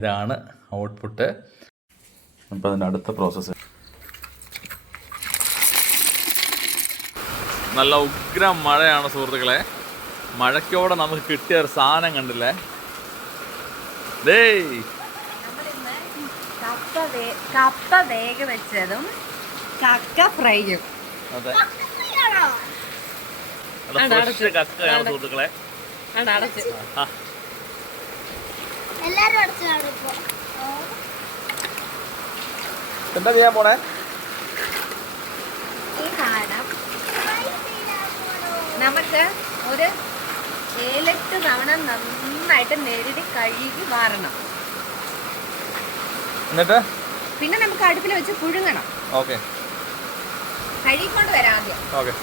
ഇതാണ് ഔട്ട്പുട്ട്. അപ്പോൾ അതിൻ്റെ അടുത്ത പ്രോസസ്സ്. നല്ല ഉഗ്രം മഴയാണ് സുഹൃത്തുക്കളെ. മഴയ്ക്കോടെ നമുക്ക് കിട്ടിയ ഒരു സാധനം കണ്ടില്ലേ? കപ്പ വേഗ വെച്ചതും കക്ക ഫ്രൈയും. അതെ, കക്കയാണ് സുഹൃത്തുക്കളെ. എന്താ ചെയ്യാൻ പോണേ? ഈ സാധനം നമുക്ക് ഒരു 7-8 തവണ നന്നായിട്ട് നെരുടി കഴുകി മാറണം. എന്നിട്ട് പിന്നെ നമുക്ക് അടുപ്പിൽ വെച്ച് പുഴുങ്ങണം. ഓക്കെ, കഴുകിക്കൊണ്ട് വരാം ആദ്യം. ഓക്കെ.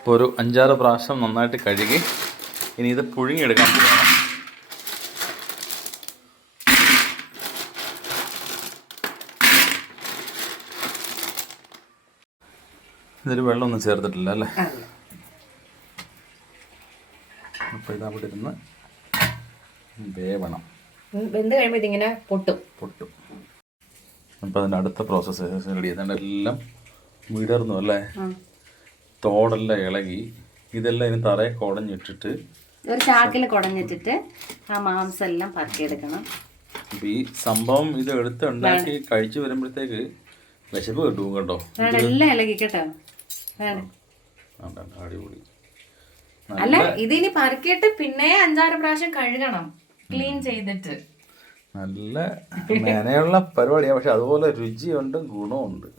ഇപ്പോൾ ഒരു 5-6 പ്രാവശ്യം നന്നായിട്ട് കഴുകി ഇനി ഇത് പുഴുങ്ങിയെടുക്കാൻ പോകണം. ഇതിൽ വെള്ളമൊന്നും ചേർത്തിട്ടില്ല അല്ലേ? അപ്പോൾ ഇതവിടെ ഇരുന്ന് വേവണം. വെന്ത് കഴിയുമ്പോൾ ഇതിങ്ങനെ പൊട്ടും. അപ്പോൾ അതിൻ്റെ അടുത്ത പ്രോസസ്സ് റെഡി ചെയ്തേണ്ട. എല്ലാം വിടർന്നു അല്ലേ? തോടെല്ലാം ഇളകി ഇതെല്ലാം ഇനി തറയെ കുടഞ്ഞിട്ടിട്ട് ഒരു ചാക്കിൽ കുടഞ്ഞിട്ടിട്ട് ആ മാംസം എല്ലാം പറക്കിയെടുക്കണം. അപ്പം ഈ സംഭവം ഇത് എടുത്ത് ഉണ്ടാക്കി കഴിച്ചു വരുമ്പോഴത്തേക്ക് വിശപ്പ് കിട്ടും കേട്ടോ. എല്ലാം ഇളകി കേട്ടോ. അടിപൊളി. അല്ല, ഇതിനി പറക്കിയിട്ട് പിന്നെ 5-6 പ്രാവശ്യം കഴുകണം, ക്ലീൻ ചെയ്തിട്ട്. നല്ല മെനയുള്ള പരിപാടിയാണ്, പക്ഷെ അതുപോലെ രുചിയുണ്ട്, ഗുണമുണ്ട്.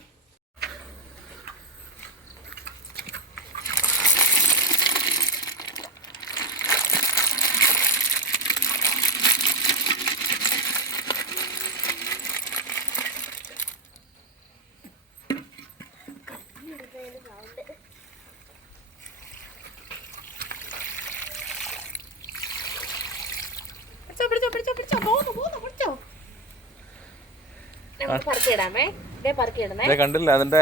കണ്ടില്ല അതിന്റെ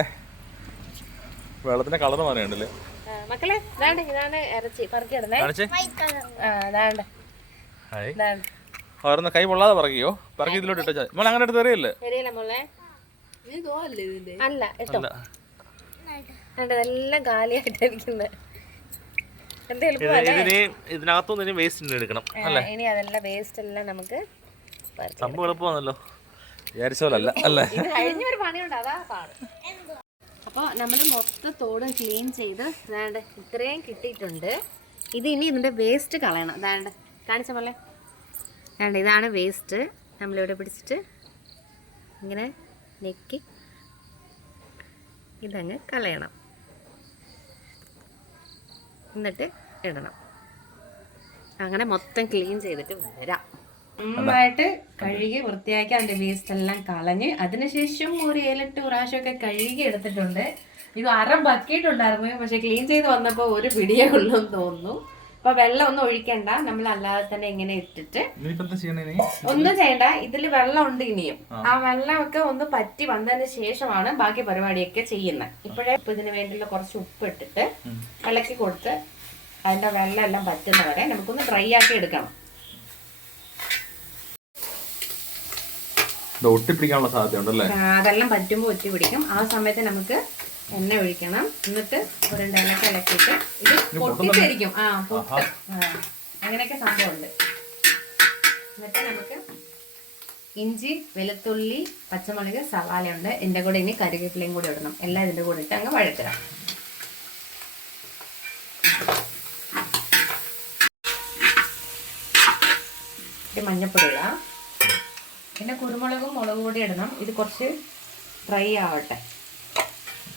വെള്ളത്തിന്റെ കളർ മാറിയുണ്ടല്ലേ മക്കളെ? ഇതാണ് ഇറച്ചി പറക്കിയിടണേ. ഓരോന്ന് കൈ പൊള്ളാതെ പറക്കിയോ? പറക്കി ഇതിലോട്ട് ഇട്ടോ. മോളെ അങ്ങനെ എടുത്ത് എറിയല്ലേ? അല്ല കേട്ടോ, ഇതെല്ലാം കാലിയായിട്ടിരിക്കുന്നത്. ഇതിനകത്തുനിന്ന് വേസ്റ്റ് എടുക്കണം അല്ലേ? ഇനി അതെല്ലാം വേസ്റ്റ് എല്ലാം നമുക്ക് സംഭവം എളുപ്പമാണല്ലോ, വിചാരിച്ചോലല്ല അല്ലേ? കഴിഞ്ഞൊരു പണിയുണ്ട്, അതാ പാട്. അപ്പോൾ നമ്മൾ മൊത്തത്തോടും ക്ലീൻ ചെയ്ത് അതാണ്ട് ഇത്രയും കിട്ടിയിട്ടുണ്ട്. ഇത് ഇനി ഇതിൻ്റെ വേസ്റ്റ് കളയണം. അതാണ്ട് കാണിച്ച പോലെ അതാണ്ട് ഇതാണ് വേസ്റ്റ്. നമ്മളിവിടെ പിടിച്ചിട്ട് ഇങ്ങനെ നെക്കി ഇതങ്ങ് കളയണം, എന്നിട്ട് ഇടണം. അങ്ങനെ മൊത്തം ക്ലീൻ ചെയ്തിട്ട് വരാം. നന്നായിട്ട് കഴുകി വൃത്തിയാക്കി അതിൻ്റെ വേസ്റ്റ് എല്ലാം കളഞ്ഞ് അതിനുശേഷം ഒരു 7-8 പ്രാവശ്യമൊക്കെ കഴുകി എടുത്തിട്ടുണ്ട്. ഇത് 1/2 ബക്കറ്റ് ഉണ്ടായിരുന്നു, പക്ഷെ ക്ലീൻ ചെയ്ത് വന്നപ്പോൾ ഒരു പിടിയേ ഉള്ളൂ എന്ന് തോന്നുന്നു. അപ്പൊ വെള്ളം ഒന്നും ഒഴിക്കണ്ട, നമ്മൾ അല്ലാതെ തന്നെ ഇങ്ങനെ ഇട്ടിട്ട് ഒന്നും ചെയ്യണ്ട. ഇതിൽ വെള്ളം ഉണ്ട് ഇനിയും. ആ വെള്ളമൊക്കെ ഒന്ന് പറ്റി വന്നതിന് ശേഷമാണ് ബാക്കി പരിപാടിയൊക്കെ ചെയ്യുന്നത്. ഇപ്പോഴേ ഇതിന് വേണ്ടിയുള്ള കുറച്ച് ഉപ്പ് ഇട്ടിട്ട് ഇളക്കി കൊടുത്ത് അതിന്റെ വെള്ളം എല്ലാം പറ്റുന്നവരെ നമുക്കൊന്ന് ഡ്രൈ ആക്കി എടുക്കണം. ഒട്ടിപ്പിടിക്കാനുള്ള സാധ്യത ഉണ്ടല്ലേ? അതെല്ലാം പറ്റുമ്പോൾ ഒറ്റി പിടിക്കും. ആ സമയത്ത് നമുക്ക് എണ്ണ ഒഴിക്കണം. എന്നിട്ട് ഒരു ഇളക്കിയിട്ട് ഇത് പൊട്ടിച്ചിരിക്കും. അങ്ങനെയൊക്കെ സംഭവമുണ്ട്. എന്നിട്ട് നമുക്ക് ഇഞ്ചി, വെളുത്തുള്ളി, പച്ചമുളക്, സവാള ഉണ്ട്. ഇതിന്റെ കൂടെ ഇനി കറിവേപ്പിലയും കൂടി ഇടണം. എല്ലാം ഇതിന്റെ കൂടെ ഇട്ട് അങ്ങ് വഴറ്റിടാം. മഞ്ഞപ്പൊടി ഇടാം. പിന്നെ കുരുമുളകും മുളക് പൊടി ഇടണം. ഇത് കുറച്ച് ഫ്രൈ ആവട്ടെ.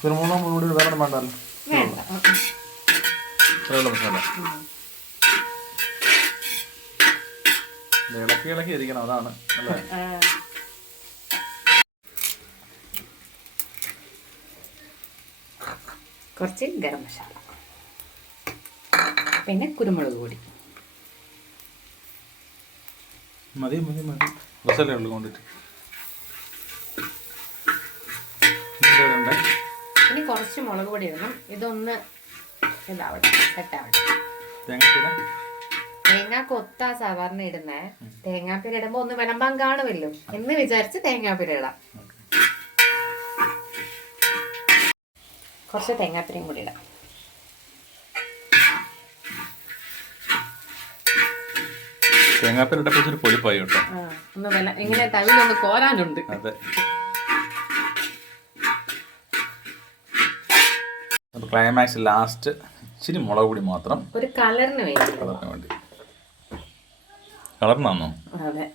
വേണ്ട, ഇളക്കി ഇരിക്കണം, അതാണ് അല്ലേ? കുറച്ച് ഗരം മസാല, പിന്നെ കുരുമുളക് പൊടി. മതി മതി മതി. മസാല ഉള്ളു കൊണ്ടിട്ട് ഇനി കുറച്ച് മുളക് പൊടി ഇടണം. ഇതൊന്ന് ഇതാവട്ടെ, സെറ്റാവട്ടെ. തേങ്ങ കൊത്താ സാധാരണ ഇടുന്നേ. തേങ്ങാപ്പീര ഇടുമ്പോ ഒന്ന് വിളമ്പാൻ കാണുമല്ലോ എന്ന് വിചാരിച്ച് തേങ്ങാപ്പീര ഇടാം. കുറച്ച് തേങ്ങാപ്പീരയും കൂടി ഇടാം. തേങ്ങാപ്പീര ഇട്ടപ്പോൾ ഒരു പൊളിപ്പായി കേട്ടോ. ഒന്ന് ഇങ്ങനെ തവിലൊന്ന് കോരാനുണ്ട്. അതെ. ക്ലൈമാക്സ് ലാസ്റ്റ് ഇച്ചിരി മുളക് പൊടി മാത്രം, ഒരു കളറിന് വേണ്ടി. കളറിന് വേണ്ടി. കളറിനാന്നോ? അതെ.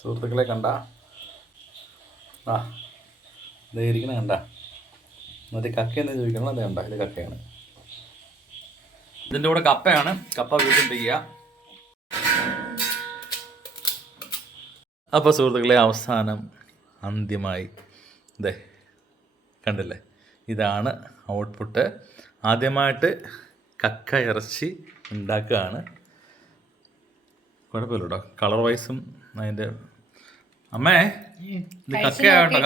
സുഹൃത്തുക്കളെ കണ്ട ആ ഇതേ ഇരിക്കണ കണ്ട. മറ്റേ കക്കയെന്ന് ചോദിക്കണം. അത് കണ്ട, ഇത് കക്കയാണ്. ഇതിൻ്റെ കൂടെ കപ്പയാണ്. കപ്പ വീട്ടിലിരിക്കുക. അപ്പോൾ സുഹൃത്തുക്കളെ അവസാനം അന്ത്യമായി ഇതേ കണ്ടില്ലേ, ഇതാണ് ഔട്ട്പുട്ട്. ആദ്യമായിട്ട് കക്ക ഇറച്ചി ഉണ്ടാക്കുകയാണ്. കുഴപ്പമില്ല കേട്ടോ, കളർ വൈസും അതിൻ്റെ. അമ്മേ ഇത് കക്കയാട്ടോ,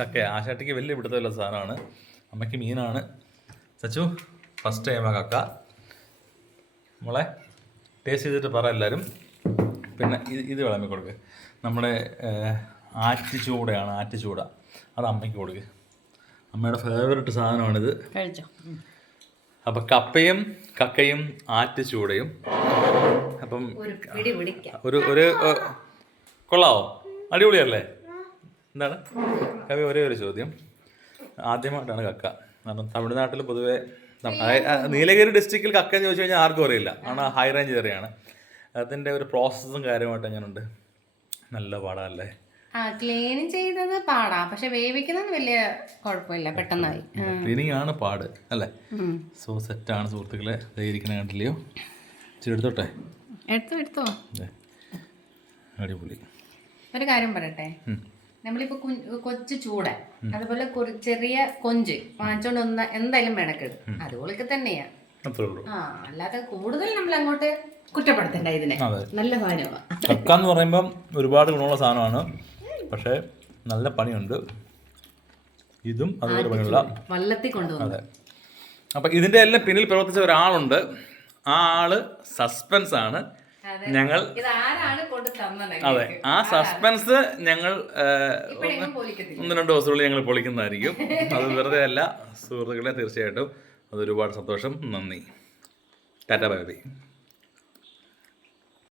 കക്കയാ. ആശാട്ടിക്ക് വലിയ പിടുത്തമുള്ള സാധനമാണ്. അമ്മയ്ക്ക് മീനാണ്. സച്ചു ഫസ്റ്റ് ടൈമാണ് കക്ക. നമ്മളെ ടേസ്റ്റ് ചെയ്തിട്ട് പറ എല്ലാവരും. പിന്നെ ഇത് വിളമ്പി കൊടുക്കുക. നമ്മുടെ ആറ്റുചൂടയാണ്, ആറ്റുചൂട. അത് അമ്മയ്ക്ക് കൊടുക്കുക. അമ്മയുടെ ഫേവററ്റ് സാധനമാണിത്. കഴിച്ചോ? അപ്പം കക്കയും ആറ്റുചൂടയും. അപ്പം ഒരു കൊള്ളാവോ? അടിപൊളിയല്ലേ? എന്താണ് കവി? ഒരേ ഒരു ചോദ്യം. ആദ്യമായിട്ടാണ് കക്ക. കാരണം തമിഴ്നാട്ടിൽ പൊതുവെ നീലഗിരി ഡിസ്ട്രിക്റ്റിൽ കക്ക എന്ന് ചോദിച്ചു കഴിഞ്ഞാൽ ആർക്കും അറിയില്ല. ആണ് ഹൈ റേഞ്ച് ഏറിയാണ്. അതിൻ്റെ ഒരു പ്രോസസ്സും കാര്യമായിട്ട് എങ്ങനെയുണ്ട്? നല്ല പാടാല്ലേ? ക്ലീൻ ചെയ്തത് പാടാ, പക്ഷെ വേവിക്കുന്നത് വലിയ കുഴപ്പമില്ല, പെട്ടെന്നായി. ക്ലീനിങ് ആണ് പാട് അല്ലേ? സോ സെറ്റാണ് സുഹൃത്തുക്കളെ. ഇരിക്കണ കണ്ടില്ലയോ? ഇച്ചിരി എടുത്തോട്ടെ. എടുത്തോ. അടിപൊളി. ഒരു കാര്യം പറയട്ടെ, നമ്മളിപ്പോ കൊച്ചു ചൂട അതുപോലെ ചെറിയ കൊഞ്ച് വാങ്ങിച്ചോണ്ട് വന്ന എന്തായാലും മെനക്കെടും. അതുപോലൊക്കെ തന്നെയാ. അല്ലാതെ കൂടുതൽ നമ്മൾ അങ്ങോട്ട് കുറ്റപ്പെടുത്തണ്ട ഇതിനെ. നല്ല സാധനമാണ് കക്ക എന്ന് പറയുമ്പം ഒരുപാട് ഗുണമുള്ള സാധനമാണ്. പക്ഷെ നല്ല പണിയുണ്ട്. ഇതും അതുപോലെ പണിയുള്ള വള്ളത്തിൽ കൊണ്ടുപോകും. അതെ. അപ്പം ഇതിൻ്റെ എല്ലാം പിന്നിൽ പ്രവർത്തിച്ച ഒരാളുണ്ട്. ആ ആള് സസ്പെൻസ് ആണ്. ഞങ്ങൾ അതെ, ആ സസ്പെൻസ് ഞങ്ങൾ 1-2 ദിവസത്തിനുള്ളിൽ ഞങ്ങൾ പൊളിക്കുന്നതായിരിക്കും. അത് വെറുതെ അല്ല സുഹൃത്തുക്കളെ, തീർച്ചയായിട്ടും അതൊരുപാട് സന്തോഷം. നന്ദി. Tata bye bye.